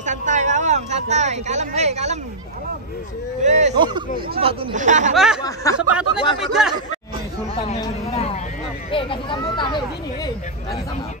santai bang, santai, kalem, kalem. Yes. Oh, sepatunya. Wah, sepatunya kepindah. Sultan yang Kasih sambutan, gini, kasih sambutan.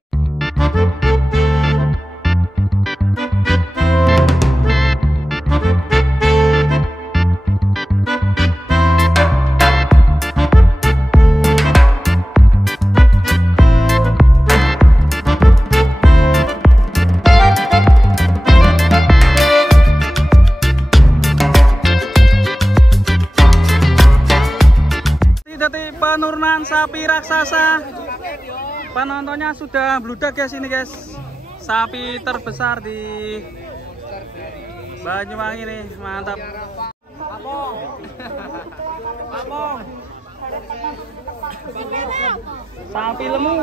Penurunan sapi raksasa, penontonnya sudah bludak guys ini guys. Sapi terbesar di Banyuwangi nih, mantap. Sapi lemu.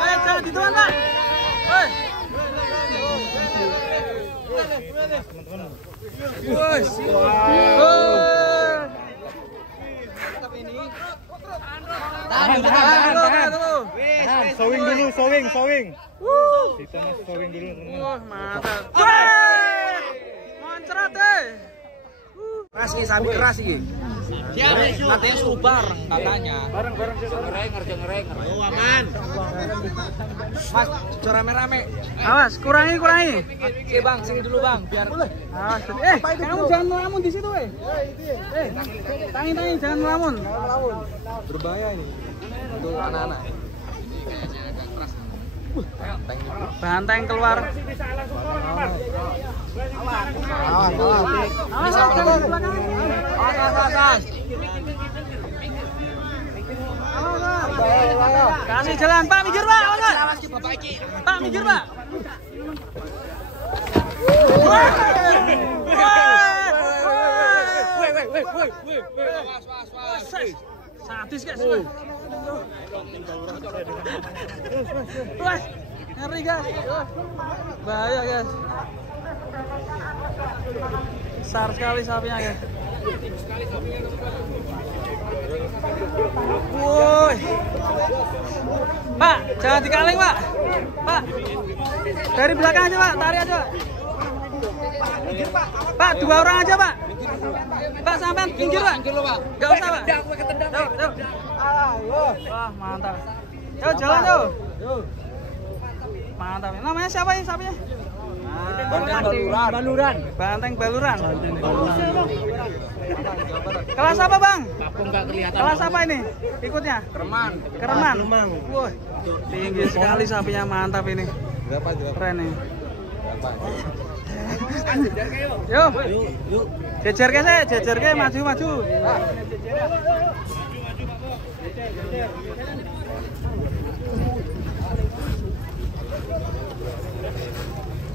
Ayo jangan dituan Pak. Tahan, sowing dulu, sowing. Kita mas sowing dulu. Mantap. Moncrat Keras nih, sapi keras nih. Katanya suruh bareng katanya. Bareng. Ngerenger. Oh aman. Mas, rame-rame. Awas, kurangi. Oke bang, sini dulu bang, biar. Awas, kamu jangan melamun di situ tangi jangan melamun. Berbahaya ini untuk anak-anak. Banteng keluar. Awas. Kasih jalan, Pak, minggir Pak. Pak, minggir Pak. Sadis guys. Wah, ngeri guys. Bahaya guys. Besar sekali sapinya guys. Woi. Pak, jangan dikaling Pak. Pak. Dari belakang aja Pak, tarik aja Pak. Pak, 2 orang aja Pak. Pak, sampai pinggir Pak. Enggak usah Pak. Yuk. Wah, mantap. Yuk, jalan yuk. Mantap. Namanya siapa ini sapinya? Banteng Baluran. Kelas apa Bang? Kelas apa ini? Ikutnya? Kereman. Wah, tinggi sekali sapinya, mantap ini. Keren nih. Yuk. Jejer ke maju.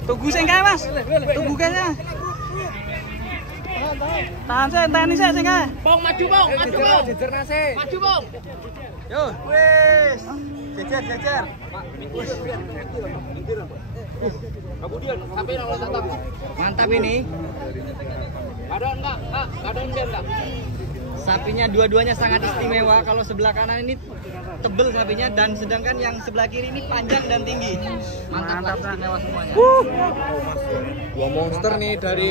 Tunggu sing kae Mas. Tunggu kae. Tahan saya, tani saya sing kae. Bang, maju bang. Jejer nase. Maju bang. Yo, wis. Jejer. Kemudian sampai nolak tetap. Mantap ini. Keadaan enggak? Sapinya dua-duanya sangat istimewa. Kalau sebelah kanan ini tebel sapinya, dan sedangkan yang sebelah kiri ini panjang dan tinggi. Mantap istimewa semuanya. Dua monster nih dari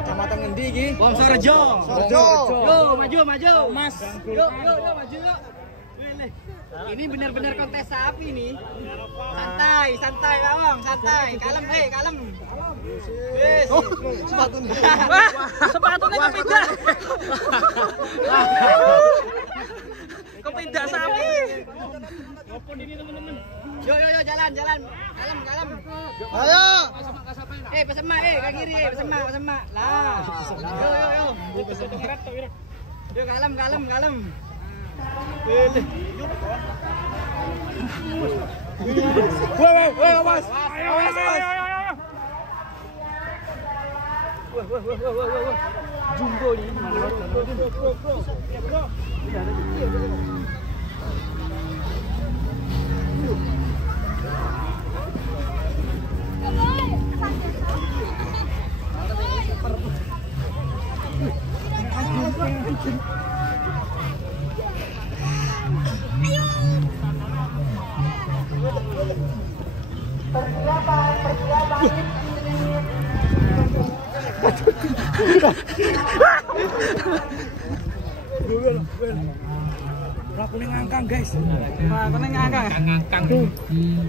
Kecamatan Ngendi iki? Wongsorejo. Yo, maju. Mas. Yo, maju. Ini benar-benar kontes sapi nih. Santai bang, santai. Kalem, kalem. Yes. Oh, sepatunya. Wah, sepatunya kepindah. Kepindah sapi. Yo, jalan. Kalem. Ayo. Pesemak, ke kiri, pesemak. Lah. Yo. Yo, kalem. Woi, Mas. Awas. Jumbo nih. Lakune ngangkang, guys. Lakune ngangkang. Ngangkang.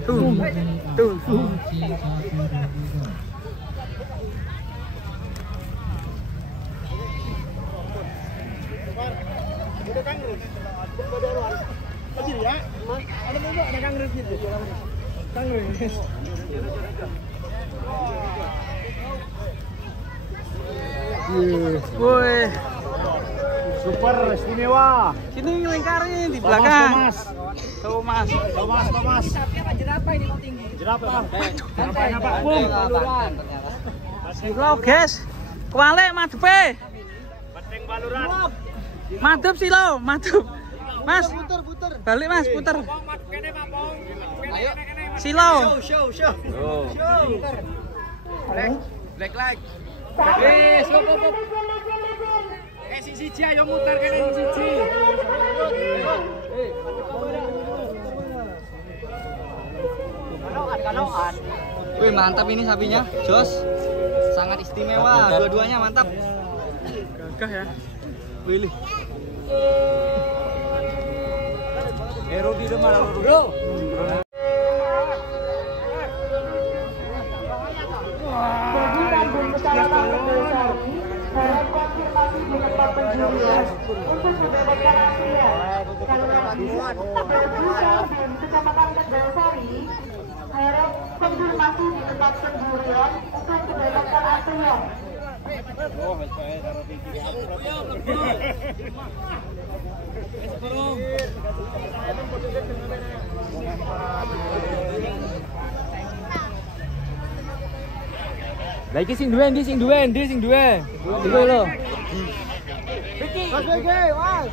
Tuh. Woi, Super istimewa. sini lingkarnya di belakang. Thomas. Jerapah. Jerapahnya Pak Bung. Silo, guys. Kualik madepe. Penting baluran. Madep silo, madep. Mas, balik Mas, puter. Silo. Show. Black light. Wes, go. Siji ayo muter kene siji. Kanoan. Wih, mantap ini sapinya, Jos. Sangat istimewa, dua-duanya mantap. Gagah ya. Wilih. Hero di rumah bro. Harap konfirmasi di tempat penjurian untuk mendapatkan antrian. Kalau di Kecamatan Tegalsari, harap konfirmasi di tempat penjurian untuk mendapatkan antrian. Lagi sing duwe. Iku lho. Mas BG, Mas.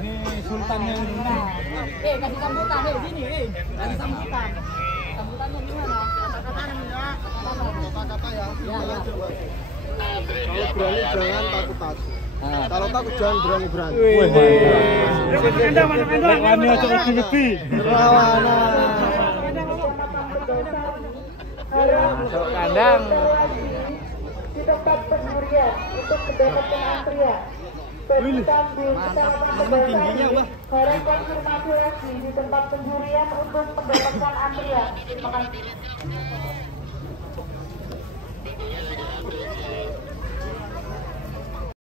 Ini sultannya Nina. Kasih sambutan, sini, kasih sambutan. Sambutannya gimana? Kata-kata ya. Kalau berani jangan takut. Kalau takut jangan berani. Lawannya aja lebih. Masuk kandang. Di tempat penjurian untuk mendapatkan antrian. Mantap, tingginya, Mbak. Harap konfirmasi lagi di tempat penjurian untuk mendapatkan antrian. Terima kasih.